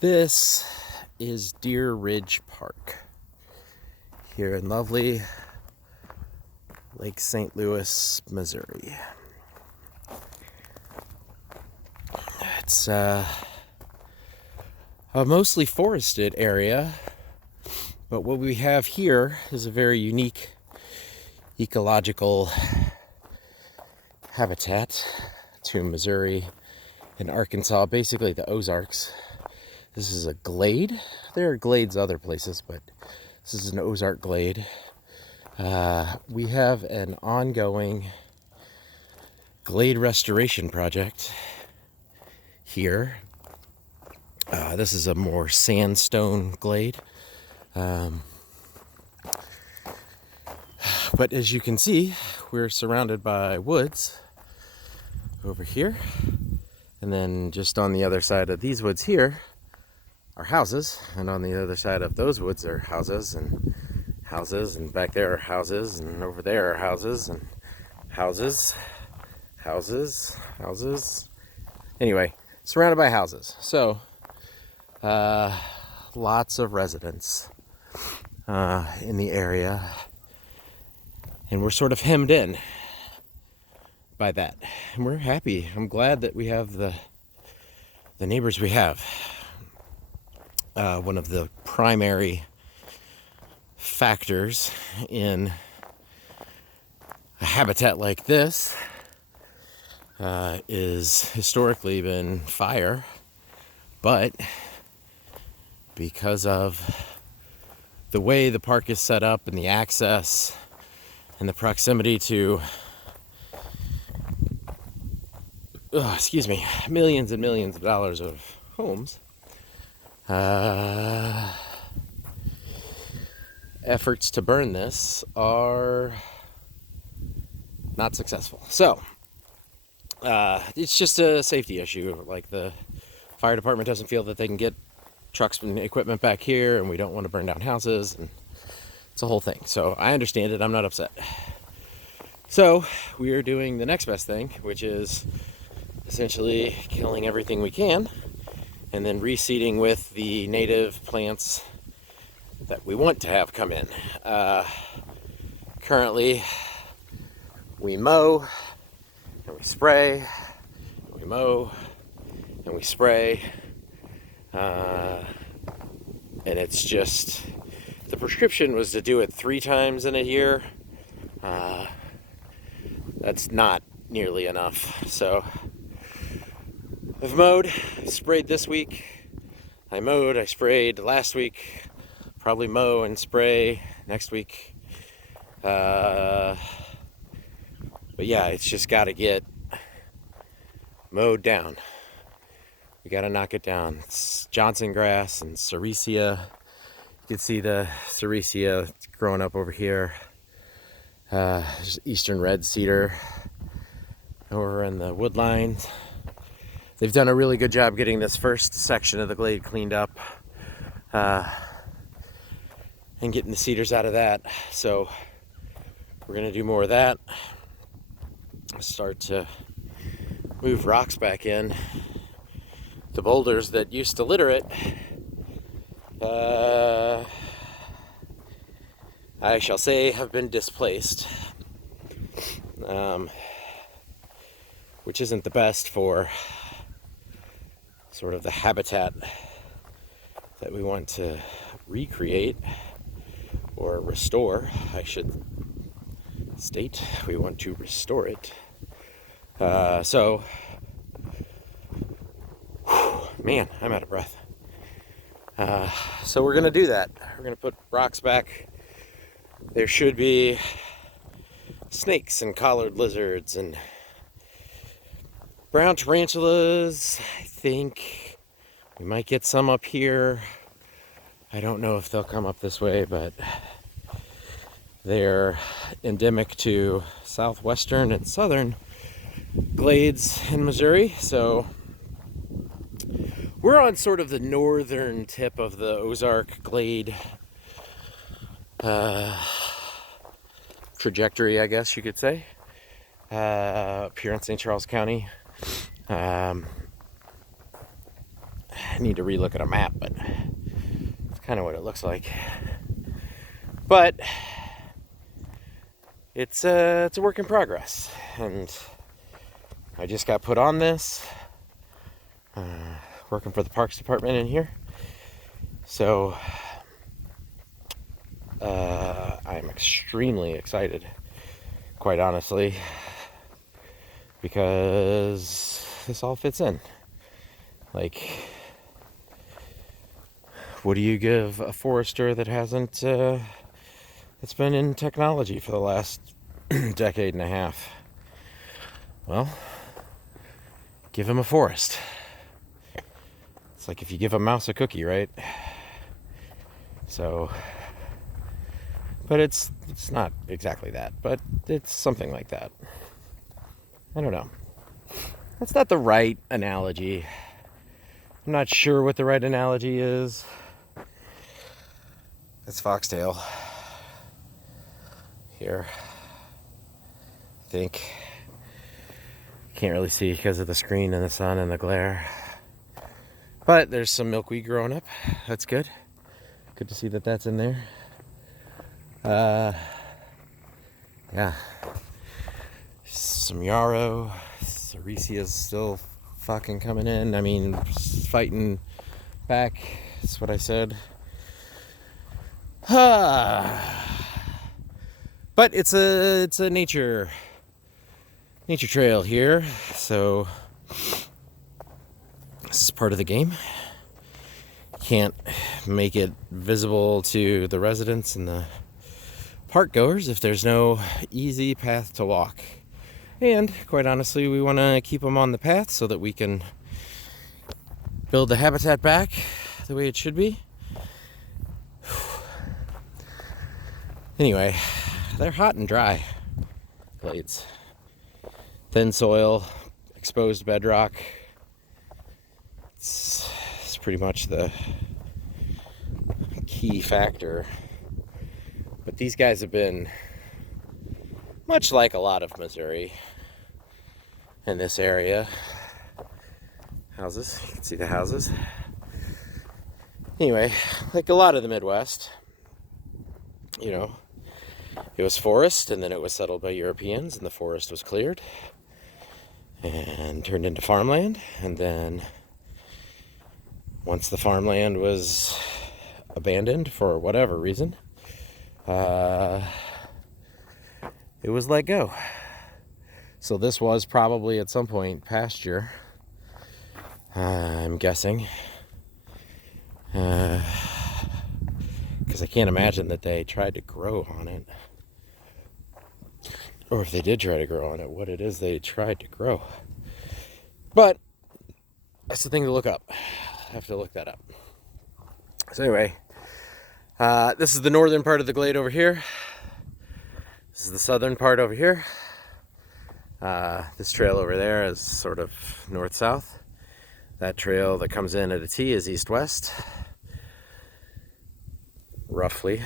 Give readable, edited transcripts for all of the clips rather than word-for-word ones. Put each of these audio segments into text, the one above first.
This is Deer Ridge Park here in lovely Lake St. Louis, Missouri. It's a mostly forested area, but what we have here is a very unique ecological habitat to Missouri and Arkansas, basically the Ozarks. This is a glade. There are glades other places, but this is an Ozark glade. We have an ongoing glade restoration project here. This is a more sandstone glade. But as you can see, we're surrounded by woods over here. And then just on the other side of these woods here are houses. And on the other side of those woods are houses, and back there are houses, and over there are houses, and houses. Anyway, surrounded by houses. So, lots of residents in the area. And we're sort of hemmed in by that. And we're happy. I'm glad that we have the neighbors we have. One of the primary factors in a habitat like this is historically been fire, but because of the way the park is set up and the access and the proximity to millions and millions of dollars of homes, efforts to burn this are not successful. So it's just a safety issue. Like, the fire department doesn't feel that they can get trucks and equipment back here, and we don't want to burn down houses, and it's a whole thing. So I understand it. I'm not upset. So we are doing the next best thing, which is essentially killing everything we can and then reseeding with the native plants that we want to have come in. Currently, we mow and we spray, we mow and we spray, and it's just, the prescription was to do it 3 times in a year. That's not nearly enough. So I've mowed, sprayed this week. I mowed, I sprayed last week. Probably mow and spray next week. But yeah, it's just got to get mowed down. We got to knock it down. It's Johnson grass and Sericea. You can see the Sericea growing up over here. There's eastern red cedar over in the wood line. They've done a really good job getting this first section of the glade cleaned up, and getting the cedars out of that. So we're going to do more of that. Start to move rocks back in. The boulders that used to litter it, I shall say, have been displaced, which isn't the best for sort of the habitat that we want to recreate or restore. I should state we want to restore it. So, man, I'm out of breath. So we're gonna do that. We're gonna put rocks back. There should be snakes and collared lizards and brown tarantulas. I think we might get some up here. I don't know if they'll come up this way, but they're endemic to southwestern and southern glades in Missouri. So we're on sort of the northern tip of the Ozark Glade trajectory, I guess you could say, up here in St. Charles County. need to relook at a map, but it's kind of what it looks like. But it's a work in progress, and I just got put on this, working for the Parks Department in here. So I'm extremely excited, quite honestly, because this all fits in. Like, what do you give a forester that hasn't, that's been in technology for the last decade and a half? Well, give him a forest. It's like if you give a mouse a cookie, right? So, but it's not exactly that, but it's something like that. I don't know. That's not the right analogy. I'm not sure what the right analogy is. It's foxtail here. I think. Can't really see because of the screen and the sun and the glare. But there's some milkweed growing up. That's good. Good to see that that's in there. Yeah. Some yarrow. Sericia's still fucking coming in. I mean, fighting back. That's what I said. But it's a nature trail here, so this is part of the game. Can't make it visible to the residents and the park goers if there's no easy path to walk. And quite honestly, we want to keep them on the path so that we can build the habitat back the way it should be. Anyway, they're hot and dry glades. Thin soil, exposed bedrock. It's pretty much the key factor. But these guys have been, much like a lot of Missouri in this area. Houses, you can see the houses. Anyway, like a lot of the Midwest, you know, it was forest, and then it was settled by Europeans, and the forest was cleared and turned into farmland. And then once the farmland was abandoned for whatever reason, it was let go. So this was probably at some point pasture, I'm guessing, because I can't imagine that they tried to grow on it. Or if they did try to grow on it, what it is they tried to grow. But that's the thing to look up. I have to look that up. So anyway, this is the northern part of the glade over here. This is the southern part over here. This trail over there is sort of north-south. That trail that comes in at a T is east-west, roughly.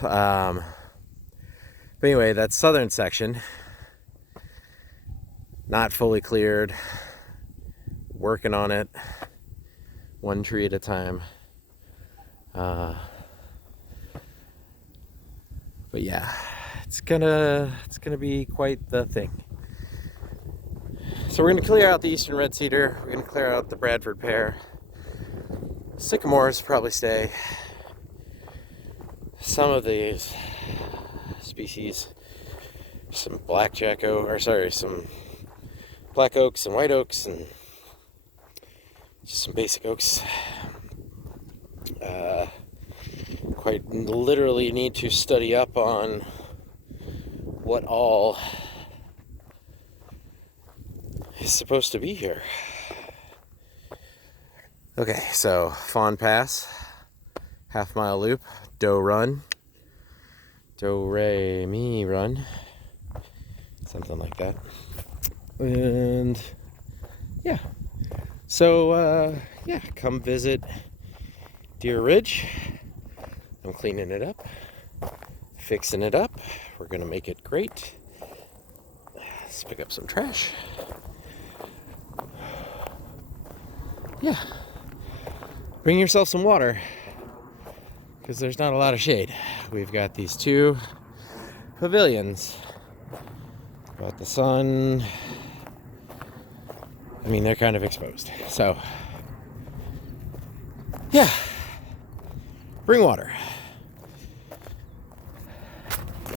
But anyway, that southern section, not fully cleared, working on it, one tree at a time. But yeah, it's gonna be quite the thing. So we're gonna clear out the eastern red cedar. We're gonna clear out the Bradford pear. Sycamores probably stay. Some of these species, some some black oaks and white oaks, and just some basic oaks. Quite literally need to study up on what all is supposed to be here. Okay, so Fawn Pass, half-mile loop, Do Run, Do Re Mi Run, something like that. And yeah, so yeah, come visit Deer Ridge. I'm cleaning it up, fixing it up. We're gonna make it great. Let's pick up some trash. Yeah. bring yourself some water, because there's not a lot of shade. We've got these two pavilions, but the sun, I mean, they're kind of exposed. So, yeah, bring water.